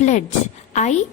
pledge. I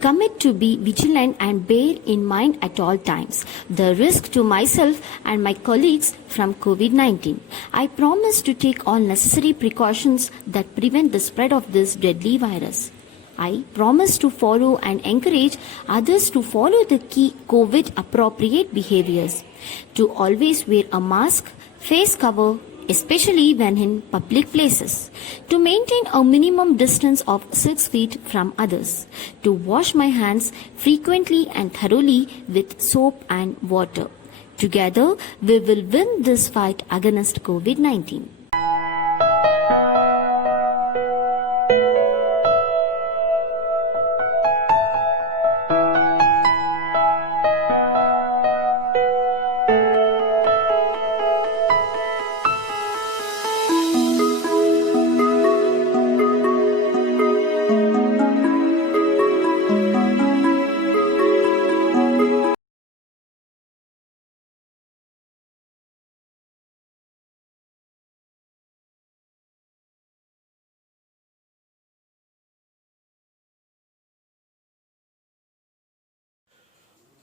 commit to be vigilant and bear in mind at all times the risk to myself and my colleagues from COVID-19. I promise to take all necessary precautions that prevent the spread of this deadly virus. I promise to follow and encourage others to follow the key COVID appropriate behaviors, to always wear a mask, face cover, especially when in public places, to maintain a minimum distance of 6 feet from others, to wash my hands frequently and thoroughly with soap and water. Together, we will win this fight against COVID-19.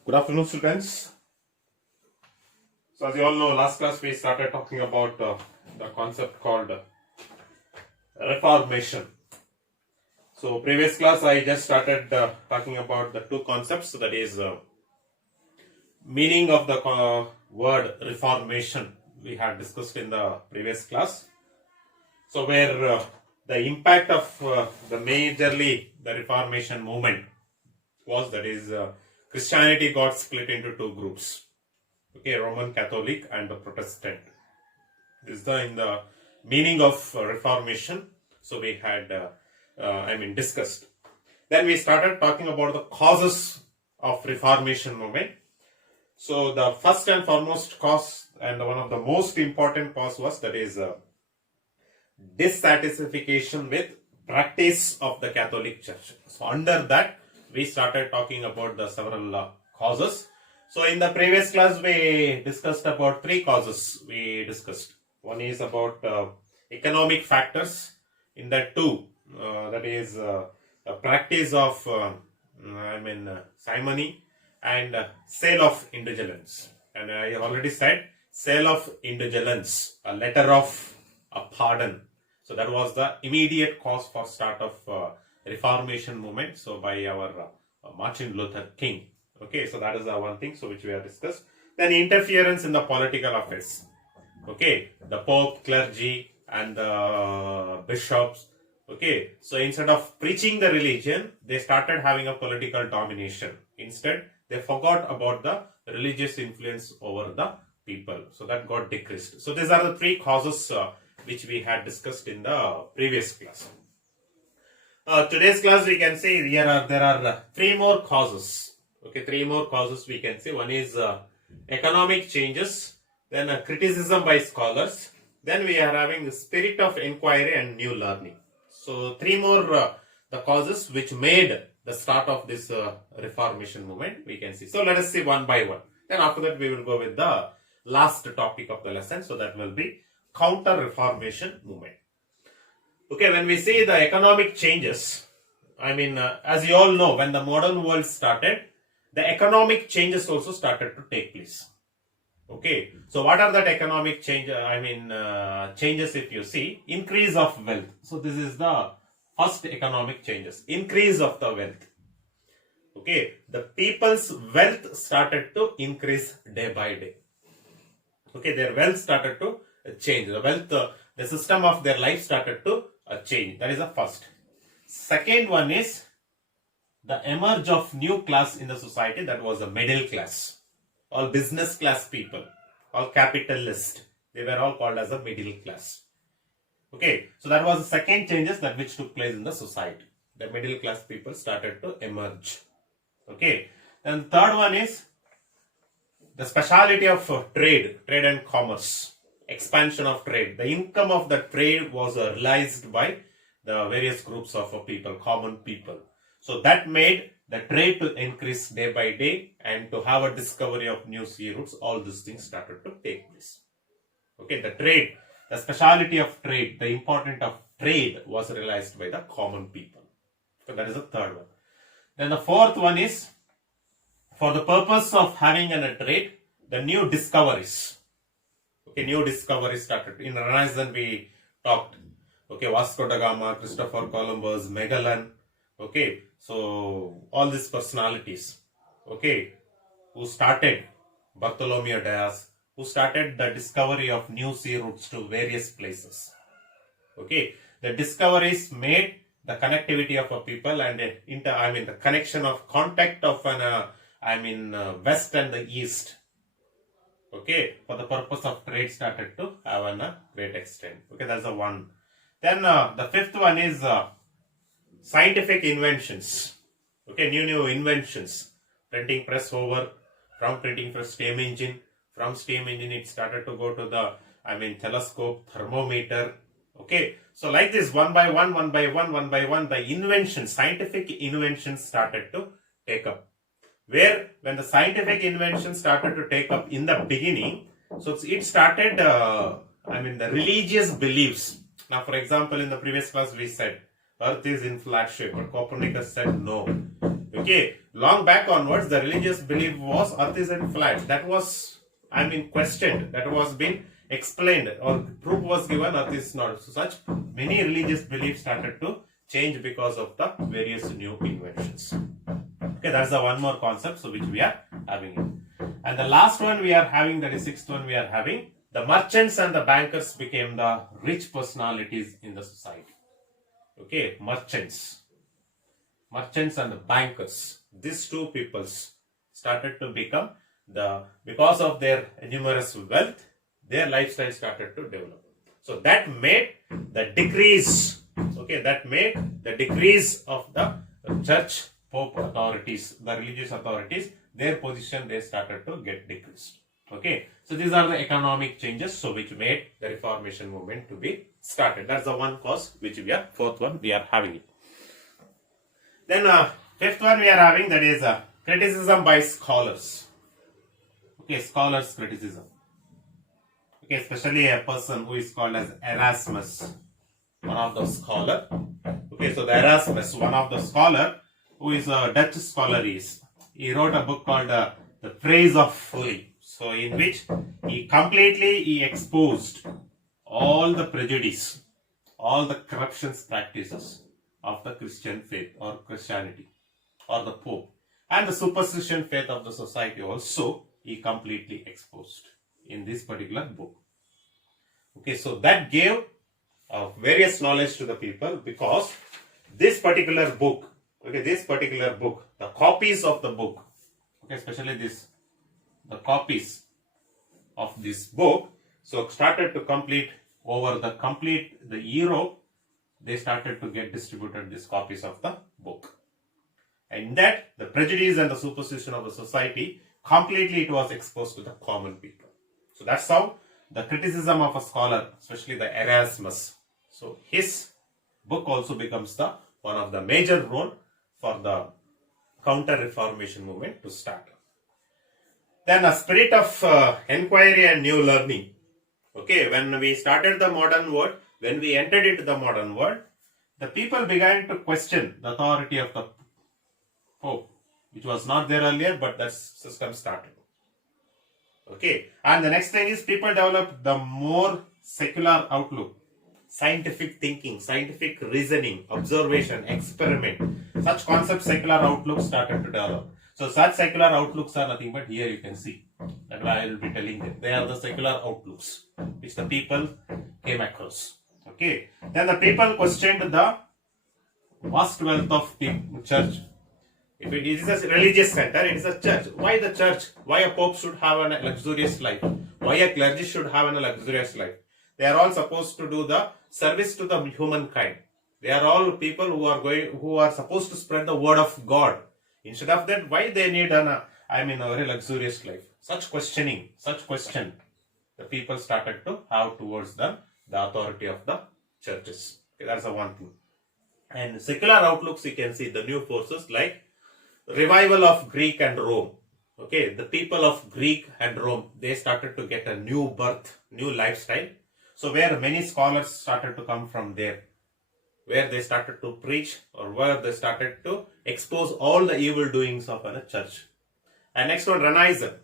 Good afternoon, students. So, as you all know, last class we started talking about the concept called reformation. So, previous class I just started talking about the two concepts, that is meaning of the word reformation we had discussed in the previous class. So, where the impact of the majorly the reformation movement was, that is Christianity got split into two groups. Okay, Roman Catholic and the Protestant. This is in the meaning of Reformation. So we had, discussed. Then we started talking about the causes of Reformation movement. So the first and foremost cause, and one of the most important cause was, that is dissatisfaction with practice of the Catholic Church. So under that, we started talking about the several causes. So in the previous class, we discussed about three causes we discussed. One is about economic factors. In that two, that is practice of simony and sale of indulgence. And I already said sale of indulgence, a letter of a pardon. So that was the immediate cause for start of Reformation movement, so by our Martin Luther King. Okay, so that is the one thing, so which we have discussed. Then interference in the political affairs. Okay, the Pope, clergy, and the bishops. Okay, so instead of preaching the religion, they started having a political domination. Instead, they forgot about the religious influence over the people. So that got decreased. So these are the three causes which we had discussed in the previous class. Today's class we can say there are three more causes. Okay, three more causes we can say. One is economic changes, then criticism by scholars, then we are having the spirit of inquiry and new learning. So three more the causes which made the start of this Reformation movement we can see. So let us see one by one. Then after that we will go with the last topic of the lesson. So that will be counter-reformation movement. Okay, when we say the economic changes, as you all know, when the modern world started, the economic changes also started to take place. Okay, so what are that economic changes if you see? Increase of wealth. So this is the first economic changes. Increase of the wealth. Okay, the people's wealth started to increase day by day. Okay, their wealth started to change. The wealth, the system of their life started to change. That is the first. Second one is the emerge of new class in the society, that was the middle class. All business class people, all capitalists, they were all called as a middle class. Okay, so that was the second changes that which took place in the society. The middle class people started to emerge. Okay, then third one is the speciality of trade and commerce. Expansion of trade. The income of the trade was realized by the various groups of people, common people. So that made the trade to increase day by day, and to have a discovery of new sea routes. All these things started to take place. Okay, the trade, the speciality of trade, the importance of trade was realized by the common people. So that is the third one. Then the fourth one is, for the purpose of having a trade, the new discoveries. Okay, new discoveries started. In Renaissance we talked. Okay, Vasco da Gama, Christopher Columbus, Magellan. Okay, so all these personalities. Okay, who started, Bartholomew Dias, who started the discovery of new sea routes to various places. Okay, the discoveries made the connectivity of a people and the connection of contact of west and the east. Okay, for the purpose of trade started to have a great extent. Okay, that's the one. Then the fifth one is scientific inventions. Okay, new inventions. Printing press over, from printing press steam engine, from steam engine it started to go to the telescope, thermometer. Okay, so like this, one by one, the inventions, scientific inventions started to take up. Where when the scientific invention started to take up in the beginning, so it started, the religious beliefs. Now, for example, in the previous class we said Earth is in flat shape, but Copernicus said no. Okay, long back onwards, the religious belief was Earth is in flat. That was, questioned. That was being explained, or proof was given Earth is not. So such many religious beliefs started to change because of the various new inventions. Okay, that's the one more concept, so which we are having. And the last one we are having, that is sixth one we are having, the merchants and the bankers became the rich personalities in the society. Okay, merchants and the bankers, these two peoples started to become because of their numerous wealth, their lifestyle started to develop. So that made the decrease, of the church, pope authorities, the religious authorities, their position they started to get decreased. Okay, so these are the economic changes, so which made the Reformation movement to be started. That's the one cause which fourth one we are having it. Then fifth one we are having, that is criticism by scholars. Okay, scholars criticism. Okay, especially a person who is called as Erasmus, one of the scholar. Okay, so the Erasmus, one of the scholar, who is a Dutch scholar, he wrote a book called The Praise of Folly. So in which he completely exposed all the prejudice, all the corruptions practices of the Christian faith or Christianity or the Pope, and the superstition faith of the society also he completely exposed in this particular book. Okay, so that gave various knowledge to the people, because this particular book, the copies of the book, okay, especially the copies of this book, so started to complete over the Europe, they started to get distributed these copies of the book. And that the prejudice and the superstition of the society, completely it was exposed to the common people. So that's how the criticism of a scholar, especially the Erasmus, so his book also becomes one of the major role for the counter-reformation movement to start. Then a spirit of inquiry and new learning. Okay, when we started the modern world, when we entered into the modern world, the people began to question the authority of the Pope, which was not there earlier, but that system started. Okay, and the next thing is people developed the more secular outlook, scientific thinking, scientific reasoning, observation, experiment. Such concepts, secular outlook started to develop. So such secular outlooks are nothing but here you can see. That's why I will be telling them. They are the secular outlooks which the people came across. Okay. Then the people questioned the vast wealth of the church. If it is a religious center, it is a church. Why the church? Why a pope should have a luxurious life? Why a clergy should have a luxurious life? They are all supposed to do the service to the humankind. They are all people who are supposed to spread the word of God. Instead of that, why they need a very luxurious life? Such question, the people started to have towards the authority of the churches. Okay, that's the one thing. And secular outlooks, you can see the new forces like revival of Greek and Rome. Okay, the people of Greek and Rome, they started to get a new birth, new lifestyle. So where many scholars started to come from there. where they started to preach or where they started to expose all the evil doings of a church. And next one, Renaissance,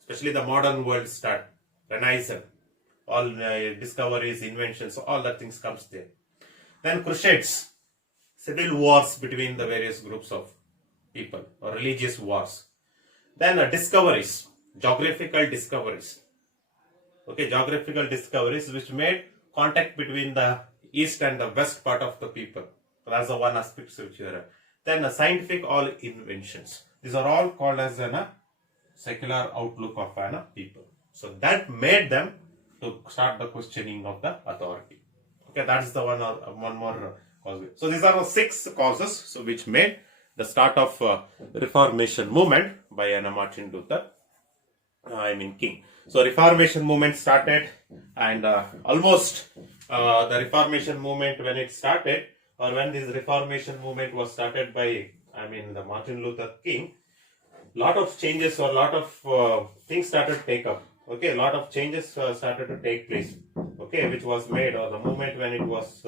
especially the modern world start. Renaissance, all discoveries, inventions, all that things comes there. Then Crusades, civil wars between the various groups of people or religious wars. Then discoveries, geographical discoveries. Okay, geographical discoveries which made contact between the east and the west part of the people. So that's the one aspect which you have. Then scientific all inventions. These are all called as a secular outlook of people. So that made them to start the questioning of the authority. Okay, that's the one more cause. So these are the 6 causes so which made the start of Reformation movement by Martin Luther King. So Reformation movement started, and almost the Reformation movement when it started, or when this Reformation movement was started by the Martin Luther King, lot of changes or lot of things started to take up. Okay, a lot of changes started to take place. Okay, which was made, or the movement when it was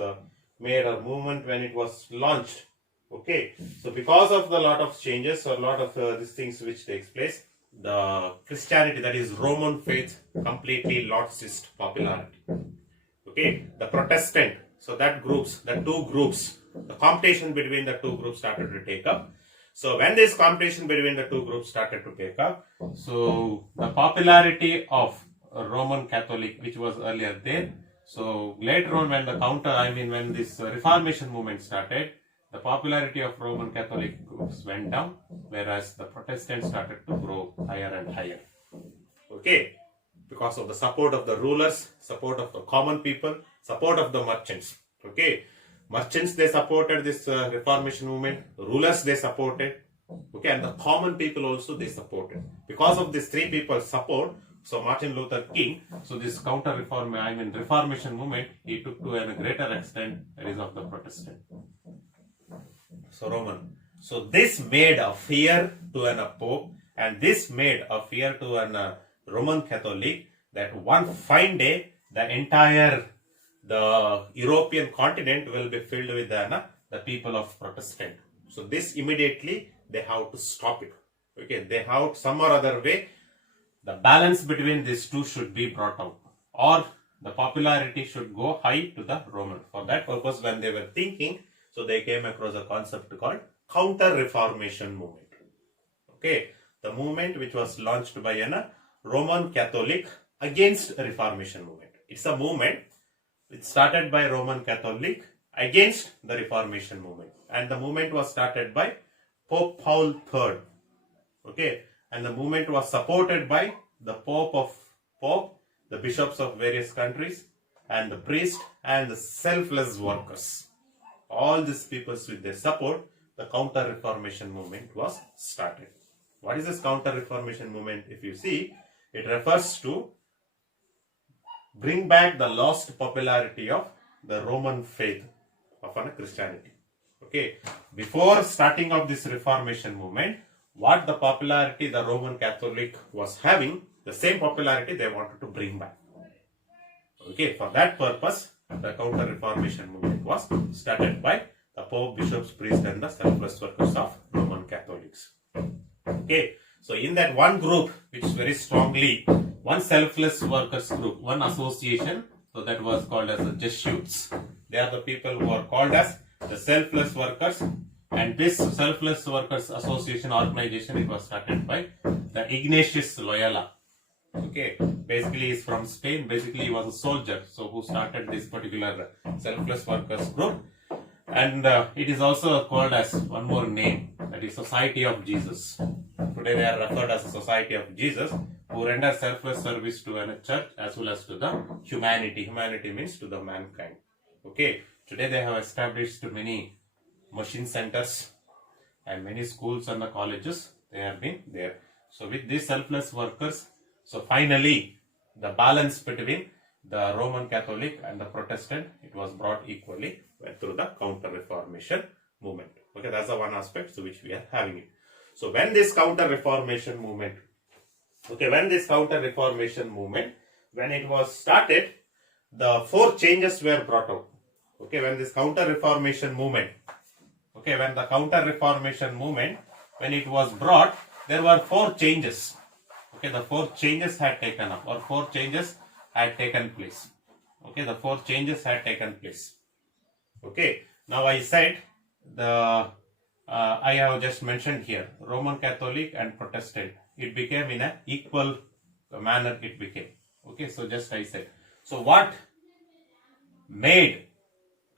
made, or movement when it was launched. Okay, so because of the lot of changes or lot of these things which takes place, the Christianity, that is Roman faith, completely lost its popularity. Okay, the Protestant, so that groups, the two groups, the competition between the two groups started to take up. So when this competition between the two groups started to take up, so the popularity of Roman Catholic, which was earlier there, so later on when the when this Reformation movement started, the popularity of Roman Catholic groups went down, whereas the Protestants started to grow higher and higher. Okay, because of the support of the rulers, support of the common people, support of the merchants. Okay, merchants, they supported this Reformation movement, rulers, they supported, okay, and the common people also they supported. Because of these 3 people's support, so Martin Luther King, so this Reformation movement, he took to a greater extent, that is of the Protestant. So Roman. So this made a fear to an Pope, and this made a fear to an Roman Catholic, that one fine day the entire the European continent will be filled with the people of Protestant. So this immediately they have to stop it. Okay, they have some or other way, the balance between these two should be brought out, or the popularity should go high to the Roman. For that purpose, when they were thinking, so they came across a concept called Counter-Reformation movement. Okay, the movement which was launched by a Roman Catholic against Reformation movement. It's a movement which started by Roman Catholic against the Reformation movement, and the movement was started by Pope Paul III. Okay, and the movement was supported by the Pope, the bishops of various countries, and the priest and the selfless workers. All these people with their support, the Counter-Reformation movement was started. What is this Counter-Reformation movement? If you see, it refers to bring back the lost popularity of the Roman faith of Christianity. Okay, before starting of this Reformation movement, what the popularity the Roman Catholic was having, the same popularity they wanted to bring back. Okay, for that purpose, the Counter-Reformation movement was started by the Pope, bishops, priests, and the selfless workers of Roman Catholics. Okay, so in that one group, which is very strongly, one selfless workers group, one association, so that was called as the Jesuits. They are the people who are called as the selfless workers, and this selfless workers association organization, it was started by the Ignatius Loyola. Okay, basically he's from Spain. Basically he was a soldier, so who started this particular selfless workers group, and it is also called as one more name, that is Society of Jesus. Today they are referred as a Society of Jesus, who render selfless service to a church as well as to the humanity. Humanity means to the mankind. Okay, today they have established many mission centers and many schools and the colleges. They have been there. So with these selfless workers, so finally the balance between the Roman Catholic and the Protestant, it was brought equally through the Counter-Reformation movement. Okay, that's the one aspect to which we are having it. So when this Counter-Reformation movement, when it was started, the 4 changes were brought out. Okay, when this Counter-Reformation movement, okay, when the Counter-Reformation movement, when it was brought, there were 4 changes. Okay, the 4 changes had taken up, or 4 changes had taken place. Okay, the 4 changes had taken place. Okay, now I said I have just mentioned here Roman Catholic and Protestant. It became in an equal manner. It became. Okay, so just I said. So what made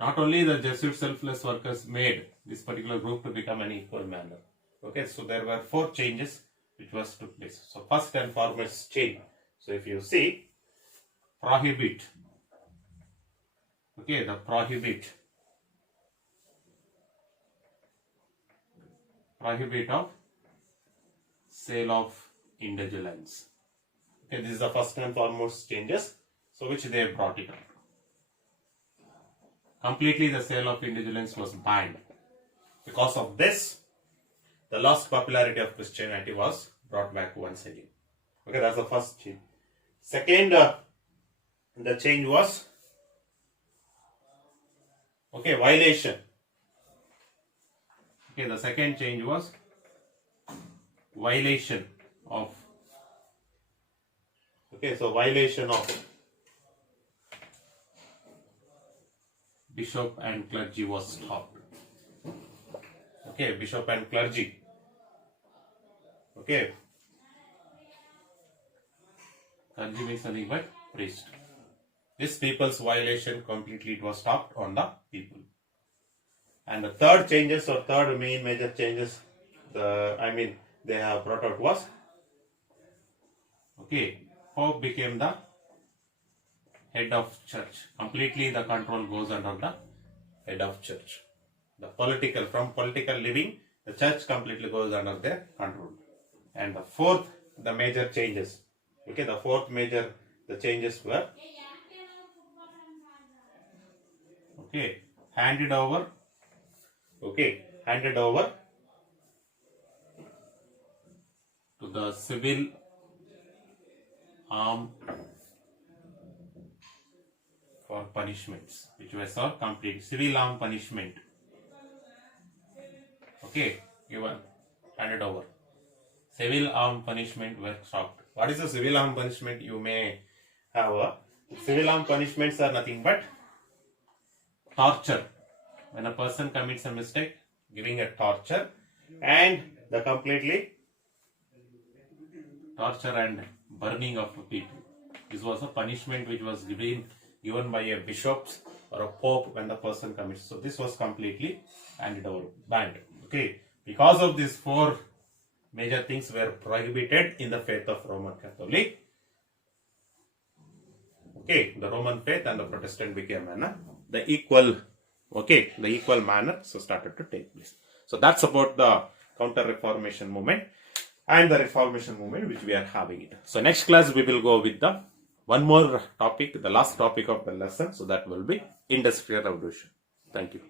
not only the Jesuit selfless workers made this particular group to become an equal manner. Okay, so there were 4 changes which was took place. So first and foremost change. So if you see prohibit. Okay, the prohibit of sale of indulgence. Okay, this is the first and foremost changes. So which they brought it up. Completely the sale of indulgence was banned. Because of this, the lost popularity of Christianity was brought back once again. Okay, that's the first change. Second, the change was violation. Okay, the second change was violation of. Okay, so violation of bishop and clergy was stopped. Okay, bishop and clergy. Okay, clergy means nothing but priest. This people's violation completely it was stopped on the people. And the third changes or third main major changes, they have brought out was Pope became the head of church. Completely the control goes under the head of church. From political living, the church completely goes under their control. And the fourth, the major changes. Okay, the fourth major, the changes were handed over to the civil arm for punishments, which was a complete civil arm punishment. Okay, handed over. Civil arm punishment were stopped. What is a civil arm punishment? You may have civil arm punishments are nothing but torture. When a person commits a mistake, giving a torture, and the completely torture and burning of people. This was a punishment which was given by a bishop or a pope when the person commits. So this was completely handed over, banned. Okay, because of these 4 major things were prohibited in the faith of Roman Catholic. Okay, the Roman faith and the Protestant became the equal manner, so started to take place. So that's about the Counter-Reformation movement and the Reformation movement which we are having it. So next class we will go with the one more topic, the last topic of the lesson. So that will be Industrial Revolution. Thank you.